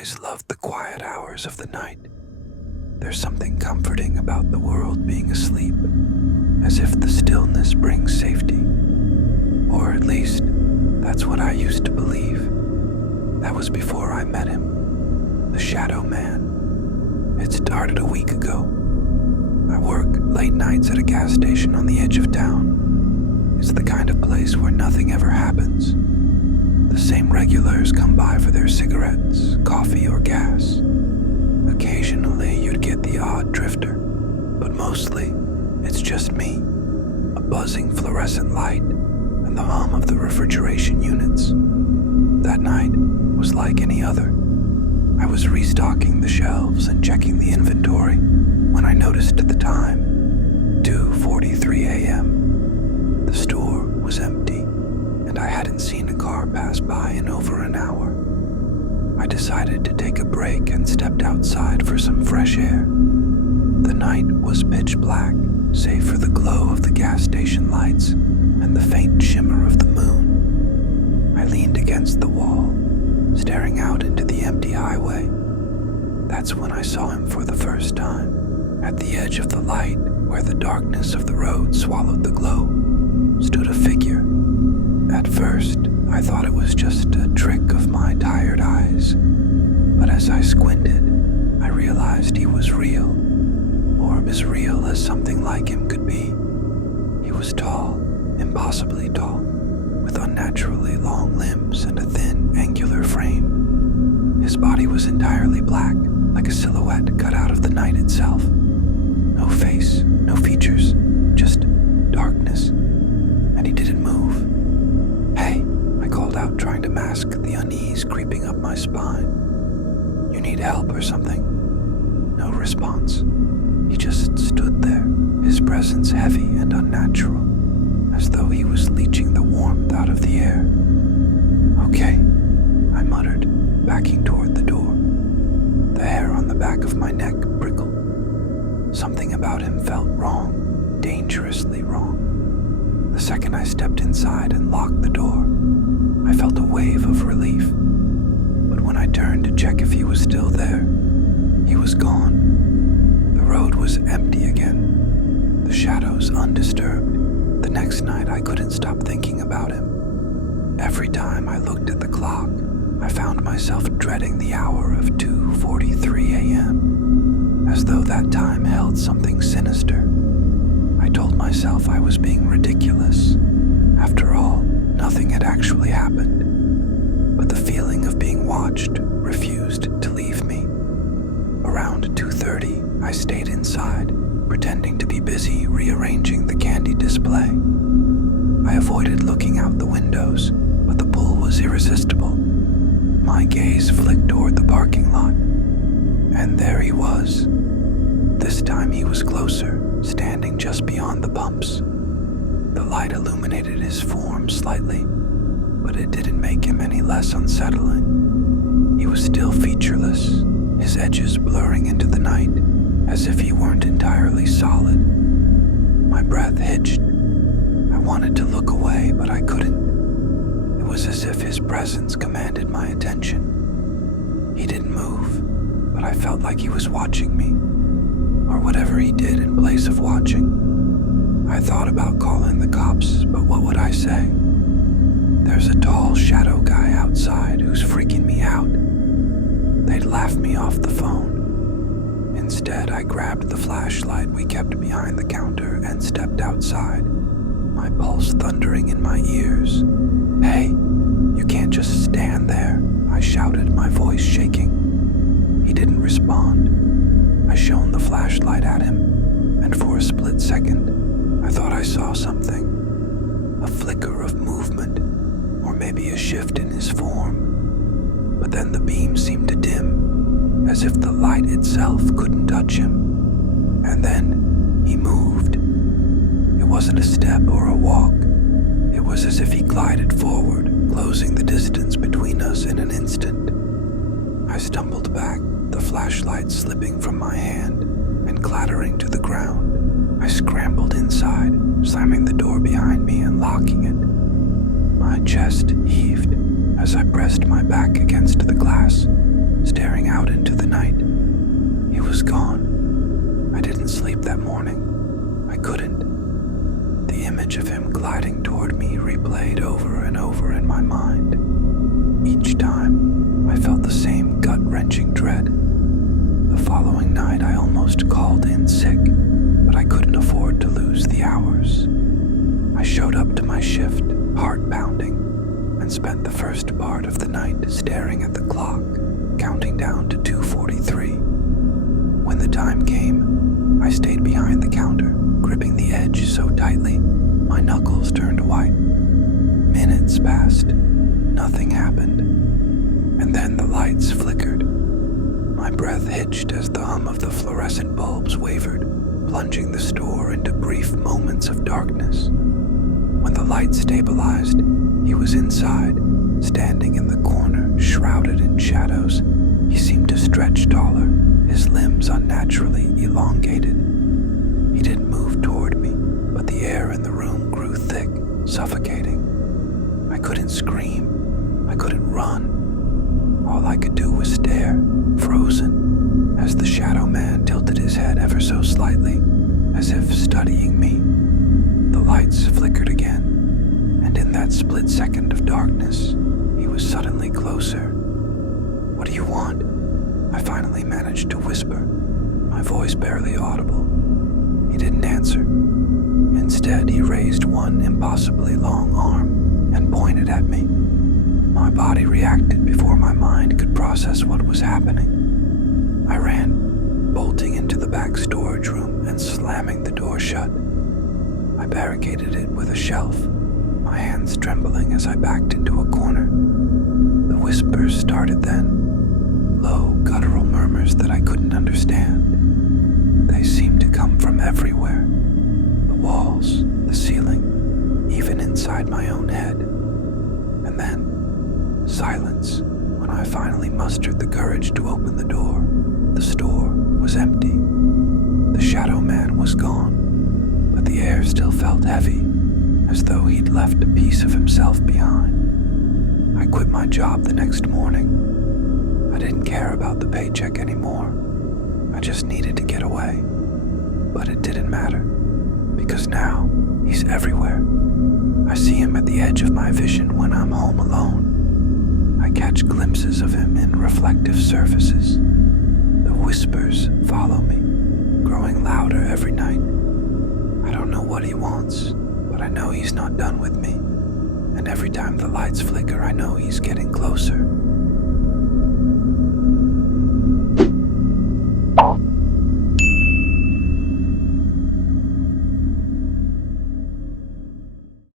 always loved the quiet hours of the night. There's something comforting about the world being asleep, as if the stillness brings safety. Or at least, that's what I used to believe. That was before I met him, the Shadow Man. It started a week ago. I work late nights at a gas station on the edge of town. It's the kind of place where nothing ever happens. The same regulars come by for their cigarettes, coffee, or gas. Occasionally, you'd get the odd drifter, but mostly, it's just me, a buzzing fluorescent light, and the hum of the refrigeration units. That night was like any other. I was restocking the shelves and checking the inventory when I noticed the time, 2:43 a.m. The store was empty, and I hadn't seen a car pass by in over an hour. I decided to take a break and stepped outside for some fresh air. The night was pitch black, save for the glow of the gas station lights and the faint shimmer of the moon. I leaned against the wall, staring out into the empty highway. That's when I saw him for the first time. At the edge of the light, where the darkness of the road swallowed the glow, stood a figure. At first, I thought it was just a trick of my tired eyes, but as I squinted, I realized he was real, or as real as something like him could be. He was tall, impossibly tall, with unnaturally long limbs and a thin, angular frame. His body was entirely black, like a silhouette cut out of the night itself. No face, no features, just darkness, and he didn't move. "Hey," I called out, trying to mask the unease creeping up my spine. "You need help or something?" No response. He just stood there, his presence heavy and unnatural, as though he was leeching the warmth out of the air. "Okay," I muttered, backing toward the door. The hair on the back of my neck prickled. Something about him felt wrong, dangerously wrong. The second I stepped inside and locked the door, I felt a wave of relief. But when I turned to check if he was still there, he was gone. The road was empty again, the shadows undisturbed. The next night I couldn't stop thinking about him. Every time I looked at the clock, I found myself dreading the hour of 2:43 a.m., as though that time held something sinister. I told myself I was being ridiculous. After all, nothing had actually happened. But the feeling of being watched refused to leave me. Around 2:30, I stayed inside, pretending to be busy rearranging the candy display. I avoided looking out the windows, but the pull was irresistible. My gaze flicked toward the parking lot, and there he was. This time he was closer, standing just beyond the bumps. The light illuminated his form slightly, but it didn't make him any less unsettling. He was still featureless, his edges blurring into the night, as if he weren't entirely solid. My breath hitched. I wanted to look away, but I couldn't. It was as if his presence commanded my attention. He didn't move, but I felt like he was watching me, or whatever he did in place of watching. I thought about calling the cops, but what would I say? There's a tall shadow guy outside who's freaking me out. They'd laugh me off the phone. Instead, I grabbed the flashlight we kept behind the counter and stepped outside, my pulse thundering in my ears. "Hey, you can't just stand there," I shouted, my voice shaking. He didn't respond. I shone the flashlight at him, and for a split second, I thought I saw something. A flicker of movement, or maybe a shift in his form. But then the beam seemed to dim, as if the light itself couldn't touch him. And then he moved. It wasn't a step or a walk. It was as if he glided forward, closing the distance between us in an instant. I stumbled back, the flashlight slipping from my hand and clattering to the ground. I scrambled inside, slamming the door behind me and locking it. My chest heaved as I pressed my back against the glass, staring heart-wrenching dread. The following night, I almost called in sick, but I couldn't afford to lose the hours. I showed up to my shift, heart pounding, and spent the first part of the night staring at the clock, counting down to 2:43. When the time came, I stayed behind the counter, gripping the edge so tightly, my knuckles turned white. Minutes passed. Nothing happened. And then the lights flickered. My breath hitched as the hum of the fluorescent bulbs wavered, plunging the store into brief moments of darkness. When the light stabilized, he was inside, standing in the corner, shrouded in shadows. He seemed to stretch taller, his limbs unnaturally elongated. He didn't move toward me, but the air in the room grew thick, suffocating. I couldn't scream. I couldn't run. All I could do was stare, frozen, as the shadow man tilted his head ever so slightly, as if studying me. The lights flickered again, and in that split second of darkness, he was suddenly closer. "What do you want?" I finally managed to whisper, my voice barely audible. He didn't answer. Instead, he raised one impossibly long arm and pointed at me. My body reacted before my mind could process what was happening. I ran, bolting into the back storage room and slamming the door shut. I barricaded it with a shelf, my hands trembling as I backed into a corner. The whispers started then, low, guttural murmurs that I couldn't understand. They seemed to come from everywhere. The walls, the ceiling, even inside my own head. And then, silence when I finally mustered the courage to open the door. The store was empty. The shadow man was gone, but the air still felt heavy, as though he'd left a piece of himself behind. I quit my job the next morning. I didn't care about the paycheck anymore. I just needed to get away. But it didn't matter, because now he's everywhere. I see him at the edge of my vision when I'm home alone. I catch glimpses of him in reflective surfaces. The whispers follow me, growing louder every night. I don't know what he wants, but I know he's not done with me. And every time the lights flicker, I know he's getting closer.